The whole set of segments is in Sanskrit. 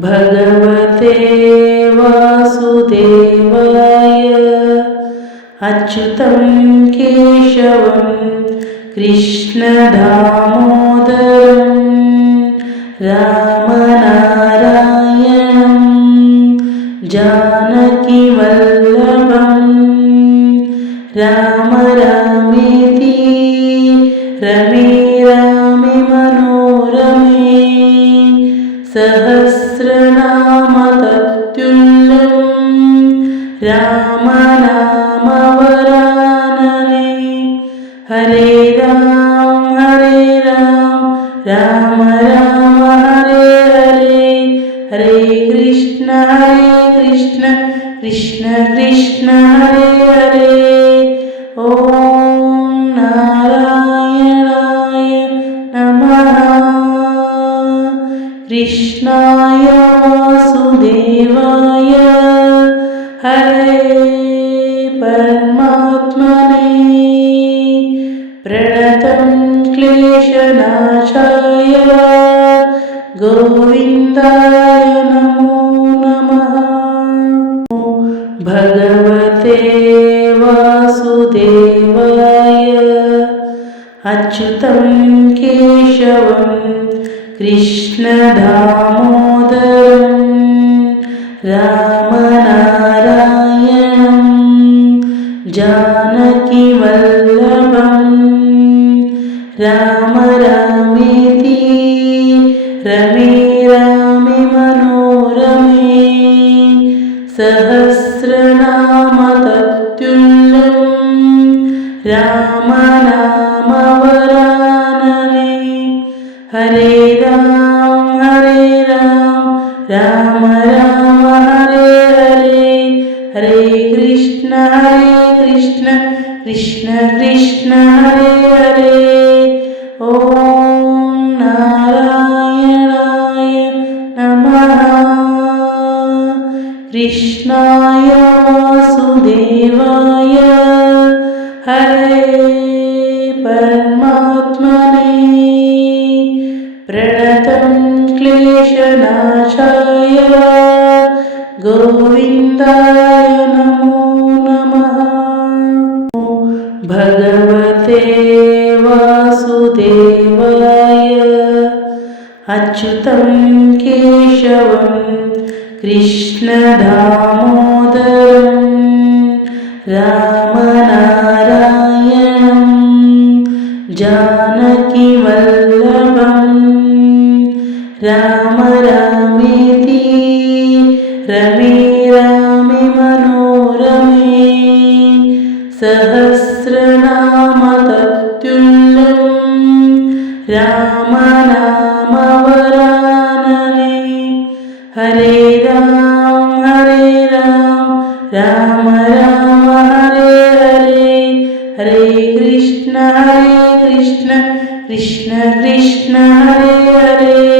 भगवते वासुदेवाय अच्युतं केशवं कृष्णदामोदरं रामनारायणं जानकीवल्लभं राम रमे रामनामवरानने हरे क्लेशनाशाय गोविन्दाय नमो नमः। भगवते वासुदेवाय। अच्युतं केशवं कृष्णदामोदरं। रामनारायणं जानकीवल्लभं। राम रामेति रमे रामे मनोरमे सहस्रनामतत्युल्यं कृष्णाय वासुदेवाय। हरे परमात्मने। प्रणतं क्लेशनाशाय। गोविन्दाय कृष्णदामोदरं कृष्ण हरे हरे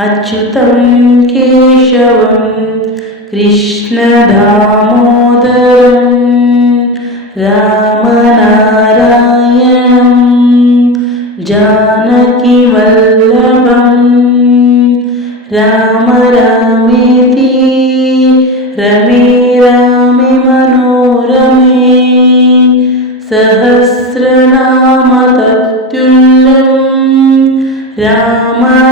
अच्युतं केशवं कृष्णदामोदरं रामनारायणं जानकीवल्लभं राम रामेति रमे रामे मनोरमे सहस्रनामतत्युल्यं रामनामवरानने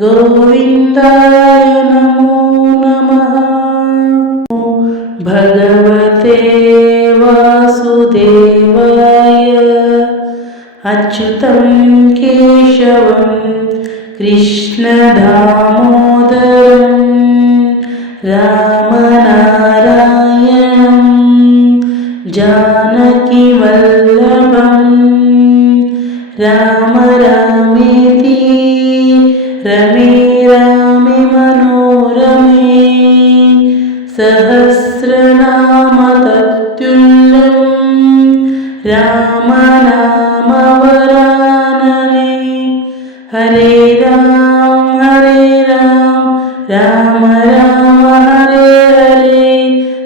गोविन्दाय नमो नमः। भगवते वासुदेवाय। अच्युतं केशवं कृष्णदामोदरं सहस्रनाम तत्तुल्यं रामनामवरानने हरे राम हरे राम राम राम हरे हरे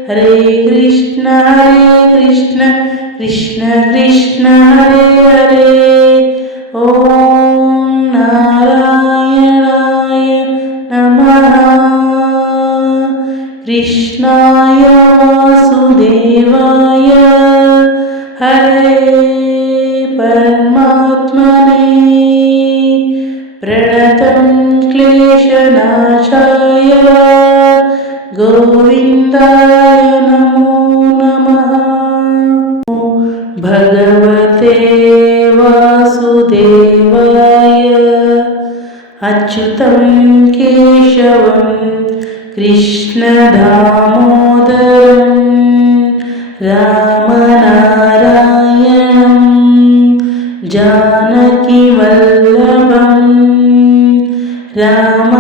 हरे कृष्ण हरे कृष्ण कृष्ण कृष्ण हरे परमात्मने प्रणतं क्लेशनाशाय गोविन्दाय नमो नमः। भगवते वासुदेवाय अच्युतं केशवं कृष्णदामोदरं राम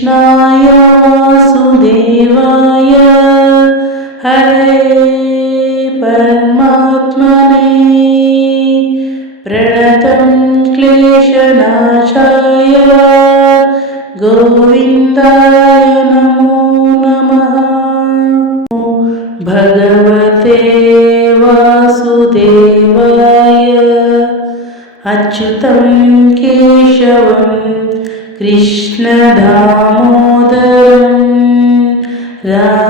कृष्णाय कृष्णदामोदरं रामनारायणं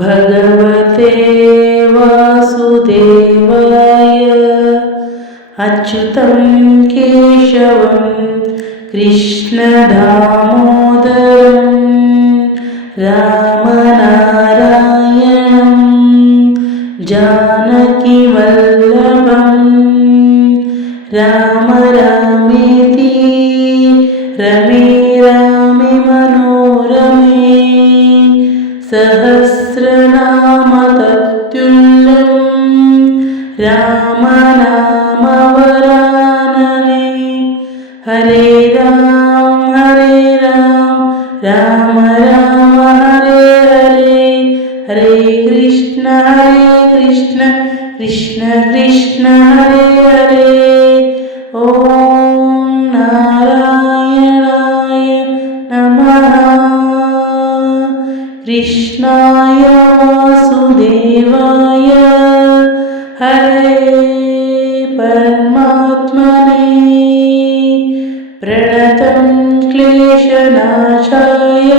भगवते वासुदेवाय अच्युतं केशवं कृष्णदामोदरं रामनारायणं जानकीवल्लभं राम रामेति रमे আমার प्रणतं क्लेशनाशाय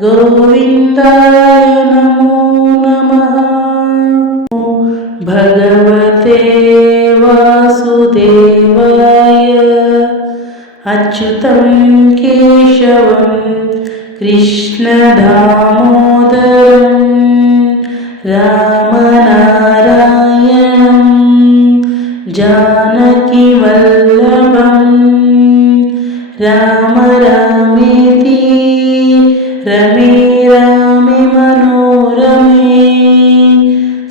गोविन्दाय नमो नमः। भगवते वासुदेवाय अच्युतं केशवं कृष्णधाम रमे रामे मनोरमे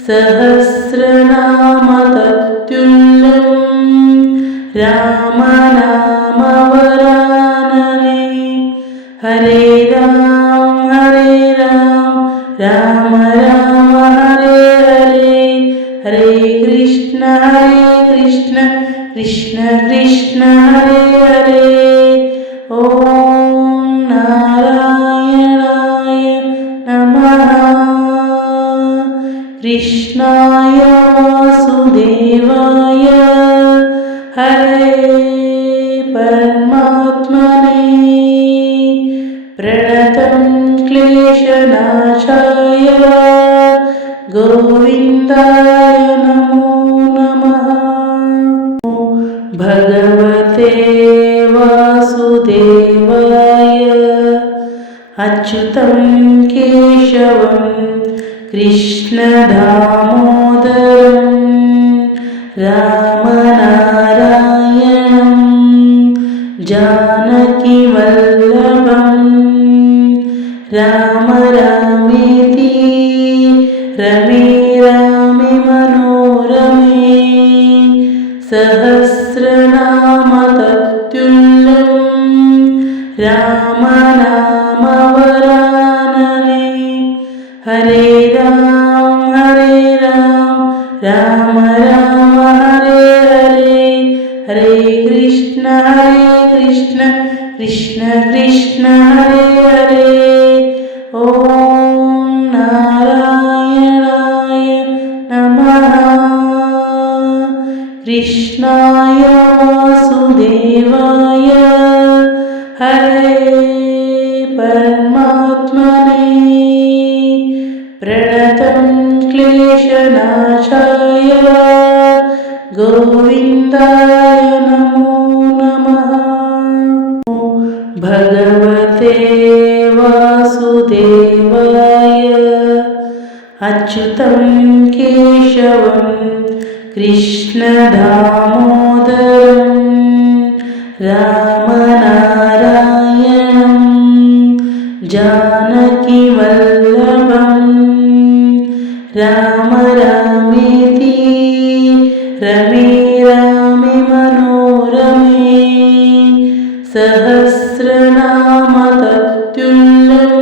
सहस्रनाम कृष्णाय वासुदेवाय। हरे परमात्मने। प्रणतं क्लेशनाशाय। गोविन्दाय नमो नमः। भगवते वासुदेवाय। अच्युतं केशवं कृष्णदामोदरं रामनारायणं जानकीवल्लभं राम കൃഷ്ണ ഹരേ ഓ अच्युतं केशवं कृष्णदामोदरं रामनारायणं जानकीवल्लभं राम रामेति रमे रामे मनोरमे सहस्रनाम तत्तुल्यं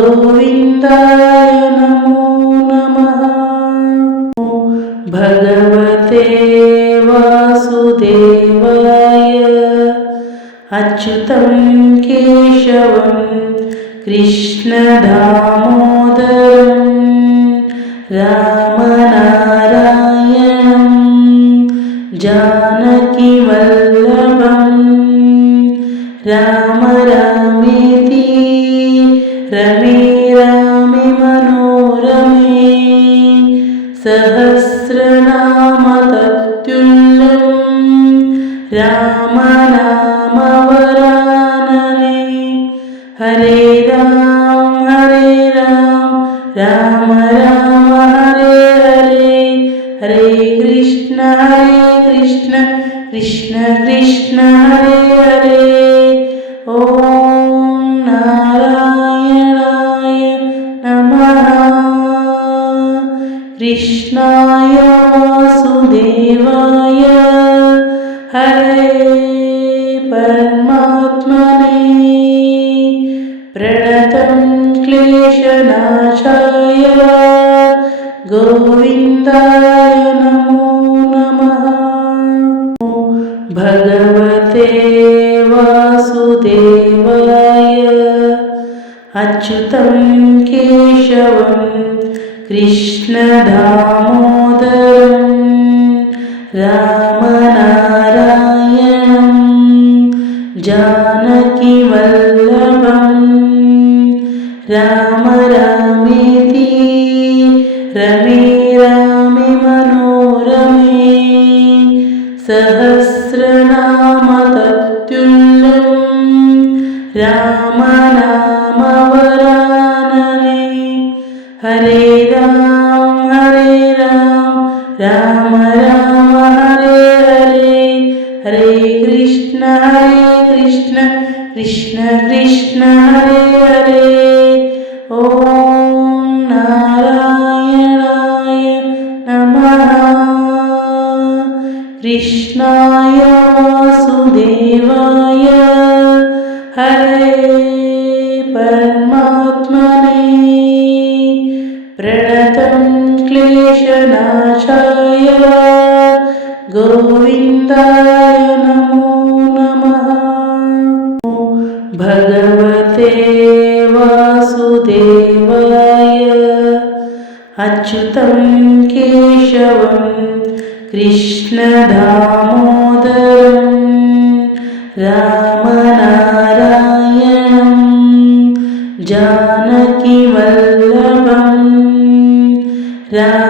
गोविन्दाय नमो नमः। भगवते वासुदेवाय। अच्युतं केशवं कृष्णदामोदरं। रामनारायणं जानकीवल्लभं। राम सहस्रनाम तत्तुल्यं रामनामवरानने हरे राम हरे राम राम राम हरे हरे हरे कृष्ण हरे कृष्ण कृष्ण कृष्ण परमात्मने प्रणतं क्लेशनाशाय गोविन्दाय नमो नमः। भगवते वासुदेवाय अच्युतं केशवं कृष्णधामो ¡No! मोद रामनारायणं जानकी राम